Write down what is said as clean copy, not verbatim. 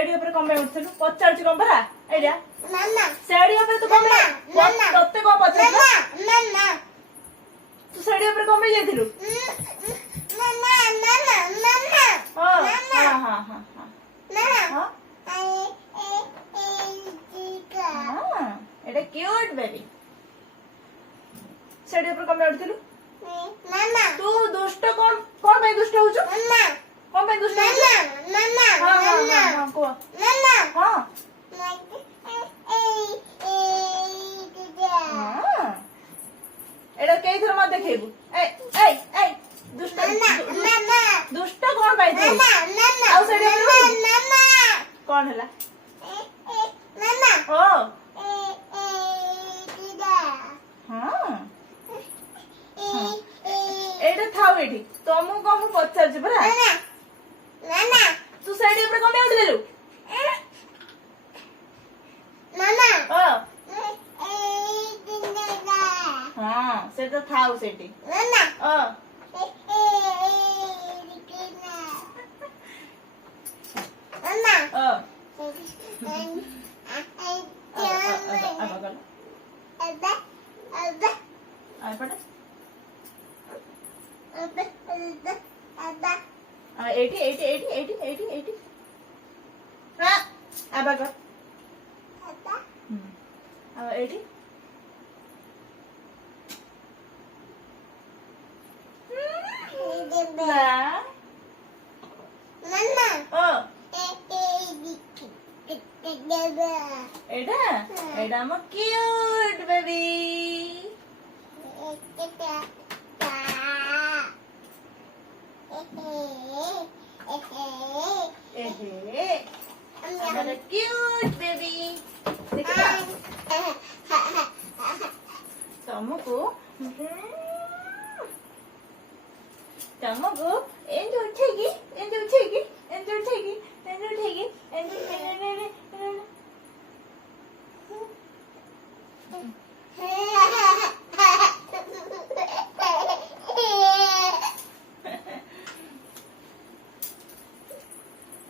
ସେଡି ଉପରେ କଣ ପାଇଁ ଉଠୁଥିଲୁ? ପଚାରୁଛି କଣ ପରା? ଏଇଟା ମାମା ସେଡି ଉପରେ ତୁ କଣ ପାଇଁ? ମାମା ତତେ କଣ ପଚାରୁଛୁ? ମାମା ତୁ ସେଡି ଉପରେ କଣ ପାଇଁ ଯାଇଥିଲୁ? ମାମା ମାମା ମାମା ହଁ ହଁ ହଁ ହଁ ମାମା ହଁ ହଁ ଏଇଟା କ୍ୟୁଟ୍ ବେବି। ସେଡି ଉପରେ କଣ ପାଇଁ ଉଠୁଥିଲୁ? ମାମା ତୁ ଦୁଷ୍ଟ କଣ ପାଇଁ ଦୁଷ୍ଟ ହଉଛୁ? ମାମା କଣ ପାଇଁ ଦୁଷ୍ଟ ହଉଛୁ? ମାମା ହଁ ହଁ ମାମା ହଁ ହଁ କୁହ। ମାମା ହଁ ହଁ ଏଇଟା କେଇଥର ମତେ ଦେଖେଇବୁ? ଏଇ ଏଇ ଏଇ ଦୁଷ୍ଟ ଦୁଷ୍ଟ କଣ ପାଇଁ ତୁ? ଆଉ ସେଡି ଉପରେ ଉଠୁଛୁ? କଣ ହେଲା? ଓ ହଁ ଏଇଟା ଥାଉ ଏଇଠି। ତମକୁ କଣ ମୁଁ ପଚାରୁଛି ପରା? ତୁ ସେଡି ଉପରେ କଣ ପାଇଁ ଉଠିଦେଲୁ? ହଁ ସେଟା ଥାଉ ସେଠି। ଏଇଠି ଏଇଠି ଏଇଠି ଏଇଠି ଏଇଠି ଏଇଠି ଆବା କର। ଏଇଠି ଏଇଟା ଏଇଟା ଆମ କ୍ୟୁଟ୍ ବେବି। କ୍ୟୁଟ୍ ବେବି ଦେଖିଲ ତମକୁ ତମକୁ ଏମିତି ଉଠେଇକି